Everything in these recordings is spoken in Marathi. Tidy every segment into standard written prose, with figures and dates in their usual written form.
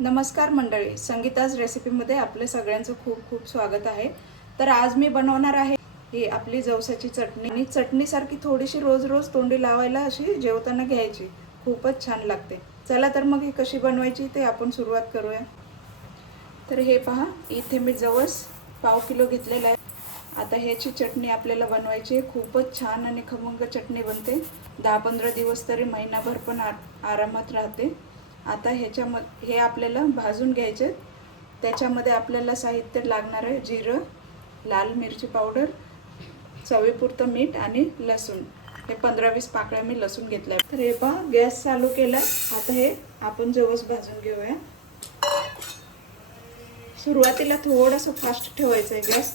नमस्कार मंडळी, संगीताज रेसिपीमध्ये आपले सगळ्यांचं खूप खूप स्वागत आहे। तर आज मी बनवणार आहे ही आपली जवसाची चटणी। आणि चटणीसारखी थोडीशी रोज रोज तोंडी लावायला अशी जेवताना घ्यायची, खूपच छान लागते। चला तर मग ही कशी बनवायची ते आपण सुरुवात करूया। तर हे पहा, इथे मी जवस पाव किलो घेतलेला आहे। आता ह्याची चटणी आपल्याला बनवायची आहे। खूपच छान आणि खमंग चटणी बनते। 10-15 दिवस तरी महिनाभर पण आरामात राहते। आता हे आपल्याला भाजून घ्यायचे। त्याच्यामध्ये आपल्याला साहित्य लागणार आहे जिरं, लाल मिरची पावडर, चवीपुरतं मीठ आणि लसूण। हे 15-20 पाकळ्या मी लसूण घेतल्या। तर हे पहा, गॅस चालू केला। आता हे आपण जवस भाजून घेऊया। सुरुवातीला थोडंसं फास्ट ठेवायचं आहे गॅस,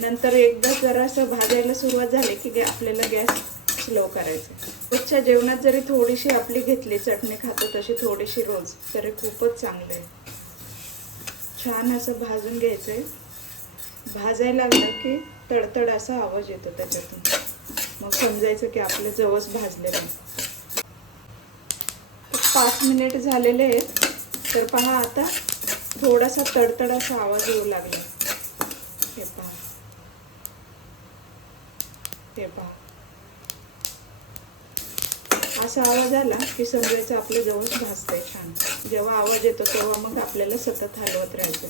नंतर एकदा जरासं भाजायला सुरुवात झाली की आपल्याला गॅस स्लो करायचा। रोजच्या जेवणात जरी थोडीशी आपली घेतली, चटणी खातो तशी थोडीशी रोज, तरी खूपच चांगलं आहे। छान असं भाजून घ्यायचं आहे। भाजायला लागलं की तडतड असा आवाज येतो त्याच्यातून, मग समजायचं की आपलं जवस भाजलेलं आहे। 5 मिनिट झालेले आहेत। तर पहा, आता थोडासा तडतड असा आवाज येऊ लागला। हे पहा, हे पहा, असा आवाज आला की समजायचं आपलं जवस भाजतंय छान। जेव्हा आवाज येतो तेव्हा मग आपल्याला सतत हलवत राहायचं,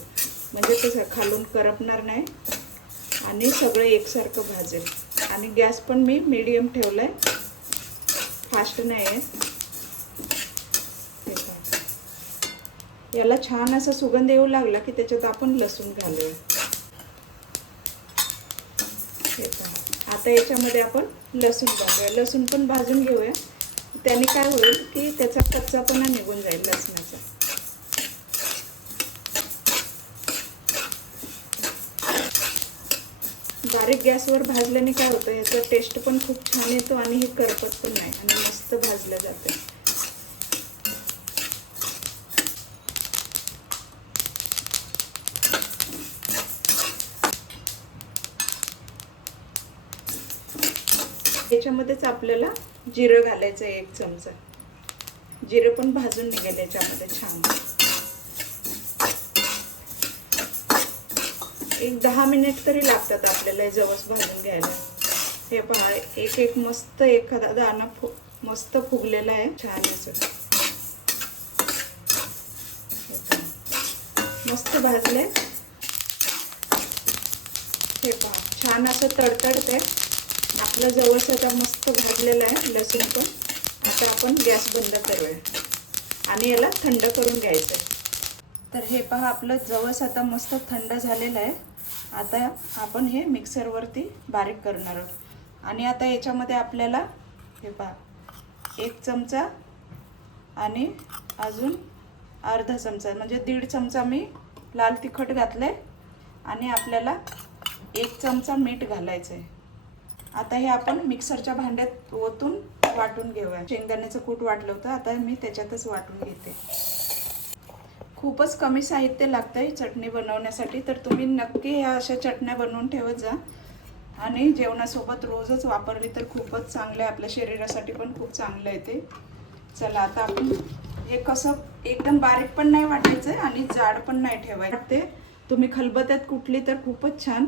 म्हणजे कसं खालून करपणार नाही आणि सगळं एकसारखं भाजेल। आणि गॅस पण मी मीडियम ठेवलाय, फास्ट नाही आहे। याला छान असा सुगंध येऊ लागला की त्याच्यात आपण लसूण घालूया। आता याच्यामध्ये आपण लसूण घालूया। लसूण पण भाजून घेऊया, त्याने काय होईल की त्याचा कच्चापणा निघून जाईल लसणाचा। बारीक गॅसवर भाजल्याने काय होतं, याचा टेस्ट पण खूप छान येतो आणि हे करपत पण नाही आणि मस्त भाजलं जातं। याच्यामध्येच आपल्याला जिरं घालायचं आहे 1 चमचा। जिरं पण भाजून निघेल याच्यामध्ये छान। एक 10 मिनिट तरी लागतात आपल्याला जवस भाजून घ्यायला। हे पहा, एक एक मस्त एखादा दाणा मस्त फुगलेला आहे छान असं। मस्त भाजले। हे पहा, छान असं तडतडते आपलं जवस। आता मस्त भाजलेलं आहे लसूण पण। आता आपण गॅस बंद करूया आणि याला थंड करून घ्यायचं आहे। तर हे पहा, आपलं जवस आता मस्त थंड झालेलं आहे। आता आपण हे मिक्सरवरती बारीक करणार आहोत। आणि आता याच्यामध्ये आपल्याला हे पहा, 1 चमचा आणि अजून अर्धा चमचा, म्हणजे 1.5 चमचा मी लाल तिखट घातले आणि आपल्याला 1 चमचा मीठ घालायचं आहे। आता हे आपण मिक्सरच्या भांड्यात ओतून वाटून घेऊया। शेंगदाण्याचं कूट वाटलं होतं, आता मी त्याच्यातच वाटून घेते। खूपच कमी साहित्य लागतंय चटणी बनवण्यासाठी, तर तुम्ही नक्की ह्या अशा चटण्या बनवून ठेवत जा आणि जेवणासोबत रोजच वापरली तर खूपच चांगलं आहे, आपल्या शरीरासाठी पण खूप चांगलं आहे ते। चला, आता आपण हे कसं एकदम बारीक पण नाही वाटायचं आणि जाड पण नाही ठेवायचं ते। तुम्ही खलबत्त्यात कुटली तर खूपच छान,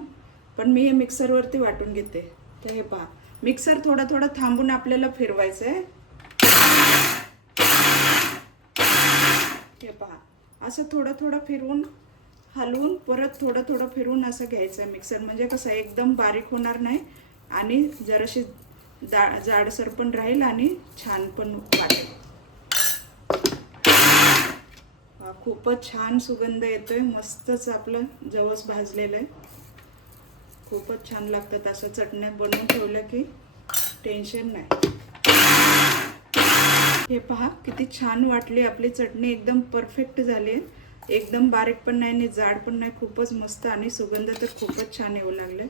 पण मी हे मिक्सरवरती वाटून घेते। तर हे पहा, मिक्सर थोडा थोडा थांबून आपल्याला फिरवायचं आहे। हे पहा, असं थोडं थोडं फिरवून हलवून परत थोडं थोडं फिरवून असं घ्यायचं मिक्सर, म्हणजे कसं एकदम बारीक होणार नाही आणि जराशी जाडसर पण राहील आणि छान पण वाटेल। खूपच छान सुगंध येतोय, मस्तच आपलं जवस भाजलेलं आहे। खूपच छान लागतात असं चटण्या बनवून ठेवलं की टेन्शन नाही। हे पहा, किती छान वाटली आपली चटणी, एकदम परफेक्ट झाली आहे। एकदम बारीक पण नाही आणि जाड पण नाही, खूपच मस्त आणि सुगंध तर खूपच छान येऊ लागले।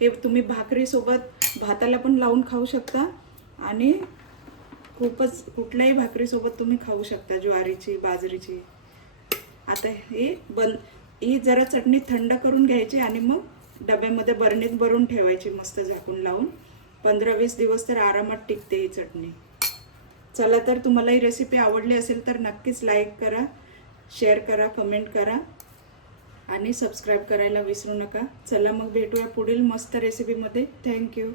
हे तुम्ही भाकरी सोबत, भाताला पण लावून खाऊ शकता आणि खूपच कुठल्याही भाकरी सोबत तुम्ही खाऊ शकता, ज्वारीची, बाजरीची। आता ही जरा चटणी थंड करून घ्यायची आणि मग डब्यामध्ये बरणीत भरून ठेवायची मस्त झाकून लावून। 15-20 दिवस तर आरामात टिकते ही चटणी। चला, तर तुम्हाला ही रेसिपी आवडली असेल तर नक्कीच लाईक करा, शेअर करा, कमेंट करा आणि सबस्क्राईब करायला विसरू नका. चला मग भेटूया पुढील मस्त रेसिपीमध्ये. थँक्यू.